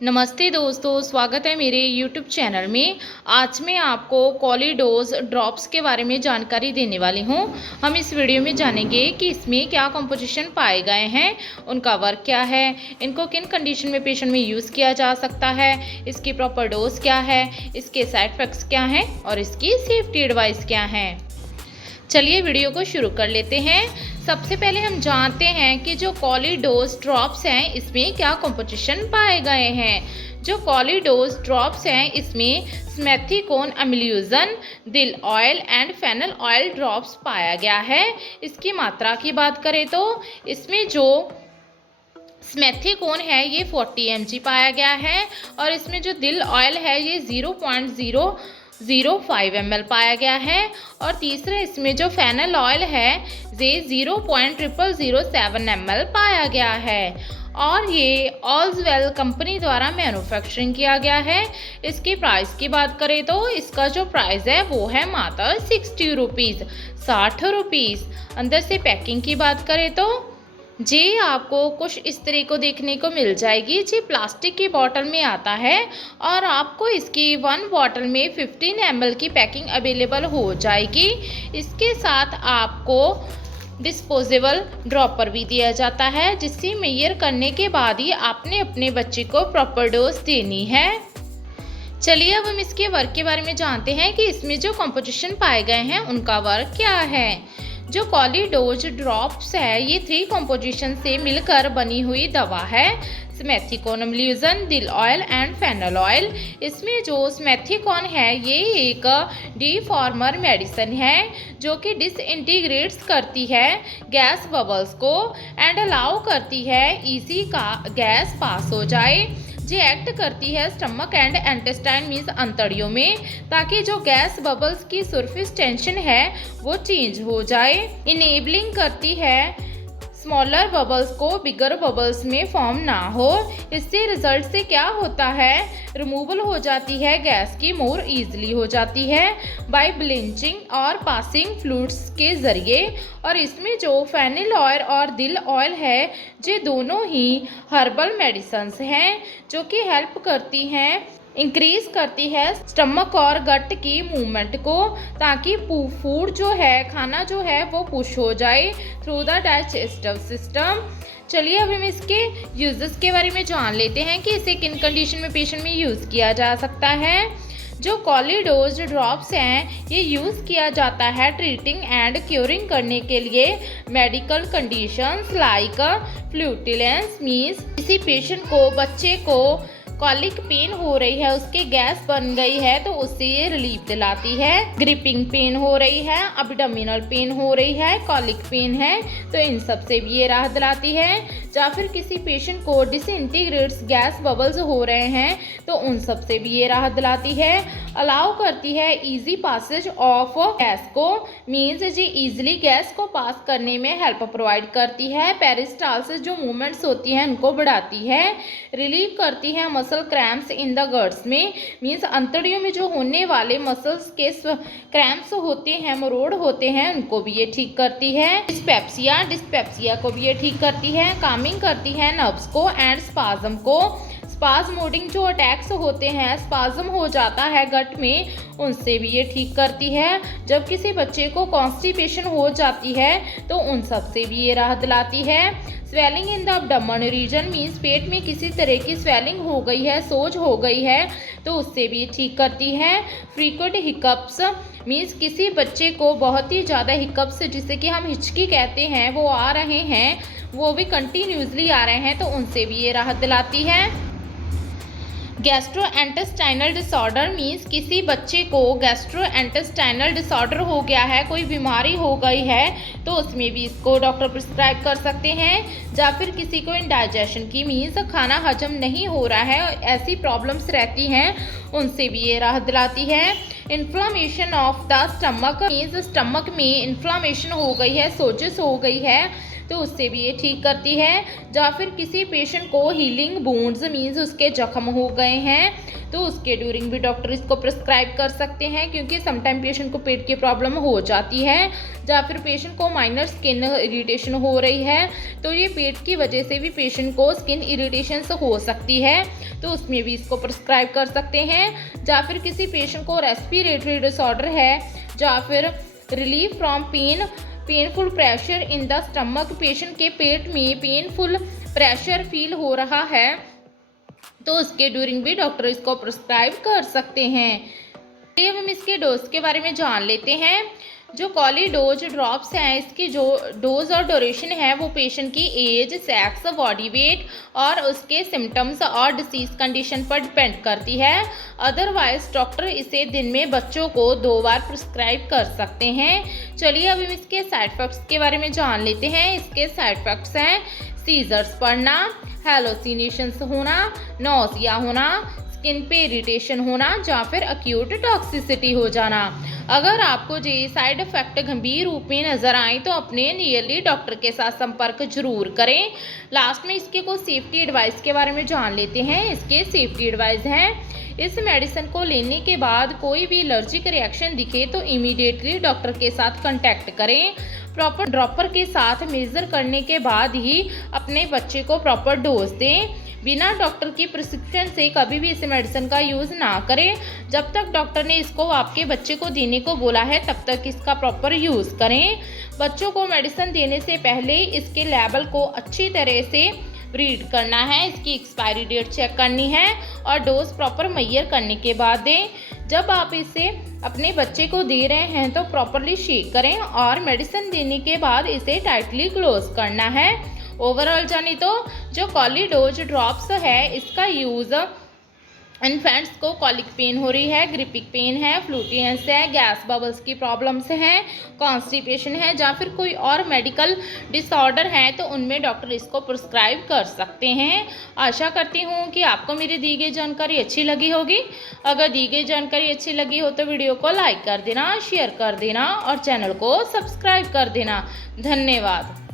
नमस्ते दोस्तों, स्वागत है मेरे YouTube चैनल में। आज मैं आपको कॉलीडोज ड्रॉप्स के बारे में जानकारी देने वाली हूँ। हम इस वीडियो में जानेंगे कि इसमें क्या कंपोजिशन पाए गए हैं, उनका वर्क क्या है, इनको किन कंडीशन में पेशेंट में यूज़ किया जा सकता है, इसकी प्रॉपर डोज क्या है, इसके साइड इफेक्ट्स क्या हैं और इसकी सेफ्टी एडवाइस क्या है। चलिए वीडियो को शुरू कर लेते हैं। सबसे पहले हम जानते हैं कि जो कॉलीडोज ड्रॉप्स हैं इसमें क्या कंपोजिशन पाए गए हैं। जो कॉलीडोज ड्रॉप्स हैं इसमें simethicone emulsion, dill oil and fennel oil drops पाया गया है। इसकी मात्रा की बात करें तो इसमें जो स्मेथिकोन है ये 40 mg पाया गया है और इसमें जो दिल ऑयल है ये 0.005 ml पाया गया है और तीसरा इसमें जो फेनल ऑयल है ये 0.0007 ml पाया गया है और ये ऑल्सवेल कंपनी द्वारा मैन्युफैक्चरिंग किया गया है। इसकी प्राइस की बात करें तो इसका जो प्राइस है वो है मात्र 60 रुपीज़, 60 रुपीज़। अंदर से पैकिंग की बात करें तो जी आपको कुछ इस तरह को देखने को मिल जाएगी। जी प्लास्टिक की बॉटल में आता है और आपको इसकी 1 बॉटल में 15 ml की पैकिंग अवेलेबल हो जाएगी। इसके साथ आपको डिस्पोजेबल ड्रॉपर भी दिया जाता है जिससे मेजर करने के बाद ही आपने अपने बच्चे को प्रॉपर डोज देनी है। चलिए अब हम इसके वर्क के बारे में जानते हैं कि इसमें जो कंपोजिशन पाए गए हैं उनका वर्क क्या है। जो कॉलीडोज ड्रॉप्स है ये 3 कंपोजिशन से मिलकर बनी हुई दवा है। स्मेथिकोन emulsion, dill oil and fennel oil. इसमें जो स्मेथिकोन है ये एक डिफॉर्मर मेडिसिन है जो कि डिसइंटीग्रेट्स करती है गैस बबल्स को एंड अलाउ करती है इजी का गैस पास हो जाए। जो एक्ट करती है स्टमक एंड इंटेस्टाइन मीन्स अंतड़ियों में ताकि जो गैस बबल्स की सरफेस टेंशन है वो चेंज हो जाए। इनेबलिंग करती है स्मॉलर बबल्स को बिगर बबल्स में फॉर्म ना हो। इससे रिजल्ट से क्या होता है, रिमूवल हो जाती है गैस की मोर ईजिली हो जाती है बाय ब्लीचिंग और पासिंग फ्लूइड्स के ज़रिए। और इसमें जो फेनिल ऑयल और दिल ऑयल है ये दोनों ही हर्बल मेडिसिन्स हैं जो कि हेल्प करती हैं, इंक्रीज करती है स्टमक और गट की मूवमेंट को ताकि फूड जो है, खाना जो है वो पुश हो जाए थ्रू द डाइजेस्टिव सिस्टम। चलिए अब हम इसके यूजेस के बारे में जान लेते हैं कि इसे किन कंडीशन में पेशेंट में यूज़ किया जा सकता है। जो कॉलीडोज ड्रॉप्स हैं ये यूज़ किया जाता है ट्रीटिंग एंड क्यूरिंग करने के लिए मेडिकल कंडीशंस लाइक फ्लूटिलेंस मीन्स किसी पेशेंट को, बच्चे को कॉलिक पेन हो रही है, उसके गैस बन गई है तो उससे ये रिलीफ दिलाती है। ग्रिपिंग पेन हो रही है, अब्डोमिनल पेन हो रही है, कॉलिक पेन है तो इन सब से भी ये राहत दिलाती है। या फिर किसी पेशेंट को डिसइंटीग्रेट्स गैस बबल्स हो रहे हैं तो उन सब से भी ये राहत दिलाती है। अलाउ करती है इजी पासेज ऑफ गैस को मीन्स जी इजीली गैस को पास करने में हेल्प प्रोवाइड करती है। पेरिस्टालसिस जो मूवमेंट्स होती हैं उनको बढ़ाती है। रिलीव करती है muscle cramps in the guts में मीन्स अंतड़ियों में जो होने वाले मसल्स के क्रैम्प्स होते हैं, मरोड़ होते हैं, उनको भी ये ठीक करती है। डिस्पेप्सिया को भी ये ठीक करती है। कामिंग करती है नर्व्स को एंड स्पाज्म को। स्पाज्मोडिंग जो अटैक्स होते हैं, स्पाज्म हो जाता है गट में, उनसे भी ये ठीक करती है। जब किसी बच्चे को कॉन्स्टिपेशन हो जाती है तो उन सब से भी ये राहत दिलाती है। Swelling in the abdomen region means पेट में किसी तरह की स्वेलिंग हो गई है, सोज हो गई है तो उससे भी ठीक करती है। फ्रीक्वेंट हिकअप्स मीन्स किसी बच्चे को बहुत ही ज़्यादा हिकअप्स जिसे कि हम हिचकी कहते हैं वो आ रहे हैं, वो भी कंटिन्यूसली आ रहे हैं तो उनसे भी ये राहत दिलाती है। गैस्ट्रोएंटेस्टाइनल डिसऑर्डर मीन्स किसी बच्चे को गैस्ट्रोएंटेस्टाइनल डिसऑर्डर हो गया है, कोई बीमारी हो गई है तो उसमें भी इसको डॉक्टर प्रिस्क्राइब कर सकते हैं। या फिर किसी को इंडाइजेशन की मीन्स खाना हजम नहीं हो रहा है, ऐसी प्रॉब्लम्स रहती हैं, उनसे भी ये राहत दिलाती है। Inflammation of the stomach means stomach में इन्फ्लामेशन हो गई है, सोजिस हो गई है तो उससे भी ये ठीक करती है। या फिर किसी पेशेंट को हीलिंग वुंड्स मीन्स उसके जख्म हो गए हैं तो उसके ड्यूरिंग भी डॉक्टर इसको प्रिस्क्राइब कर सकते हैं, क्योंकि समटाइम पेशेंट को पेट की प्रॉब्लम हो जाती है या फिर पेशेंट को माइनर स्किन इरिटेशन हो रही है तो ये पेट की वजह से भी पेशेंट को स्किन इरिटेशन हो सकती है, तो उसमें भी इसको प्रिस्क्राइब कर सकते हैं। या फिर किसी पेशेंट को रेस्पिरेटरी डिसऑर्डर है या फिर relief from painful pressure in the stomach, patient के पेट में पेनफुल प्रेशर फील हो रहा है तो उसके ड्यूरिंग भी डॉक्टर इसको प्रिस्क्राइब कर सकते हैं। अब हम इसके डोज के बारे में जान लेते हैं। जो कॉलीडोज ड्रॉप्स हैं इसकी जो डोज और ड्यूरेशन है वो पेशेंट की एज, सेक्स, बॉडी वेट और उसके सिम्टम्स और डिसीज कंडीशन पर डिपेंड करती है। अदरवाइज डॉक्टर इसे दिन में बच्चों को 2 बार प्रिस्क्राइब कर सकते हैं। चलिए अब हम इसके साइड इफेक्ट्स के बारे में जान लेते हैं। इसके साइड इफेक्ट्स हैं सीजर्स पड़ना, हेलोसिनेशंस होना, नौसिया होना, स्किन पे इरिटेशन होना या फिर एक्यूट टॉक्सिसिटी हो जाना। अगर आपको ये साइड इफेक्ट गंभीर रूप में नज़र आए तो अपने नियरली डॉक्टर के साथ संपर्क जरूर करें। लास्ट में इसके कुछ सेफ्टी एडवाइस के बारे में जान लेते हैं। इसके सेफ्टी एडवाइस हैं, इस मेडिसिन को लेने के बाद कोई भी एलर्जिक रिएक्शन दिखे तो इमीडिएटली डॉक्टर के साथ कांटेक्ट करें। प्रॉपर ड्रॉपर के साथ मेज़र करने के बाद ही अपने बच्चे को प्रॉपर डोज दें। बिना डॉक्टर की प्रिस्क्रिप्शन से कभी भी इस मेडिसिन का यूज़ ना करें। जब तक डॉक्टर ने इसको आपके बच्चे को देने को बोला है तब तक इसका प्रॉपर यूज़ करें। बच्चों को मेडिसिन देने से पहले इसके लेबल को अच्छी तरह से रीड करना है, इसकी एक्सपायरी डेट चेक करनी है और डोज प्रॉपर मेजर करने के बाद दें। जब आप इसे अपने बच्चे को दे रहे हैं तो प्रॉपरली शेक करें और मेडिसिन देने के बाद इसे टाइटली क्लोज करना है। ओवरऑल जाने तो जो कॉलीडोज ड्रॉप्स है इसका यूज़ इन्फेंट्स को कॉलिक पेन हो रही है, ग्रिपिक पेन है, फ्लूटियंस है, गैस बबल्स की प्रॉब्लम्स हैं, कॉन्स्टिपेशन है या फिर कोई और मेडिकल डिसऑर्डर है तो उनमें डॉक्टर इसको प्रिस्क्राइब कर सकते हैं। आशा करती हूँ कि आपको मेरी दी गई जानकारी अच्छी लगी होगी। अगर दी गई जानकारी अच्छी लगी हो तो वीडियो को लाइक कर देना, शेयर कर देना और चैनल को सब्सक्राइब कर देना। धन्यवाद।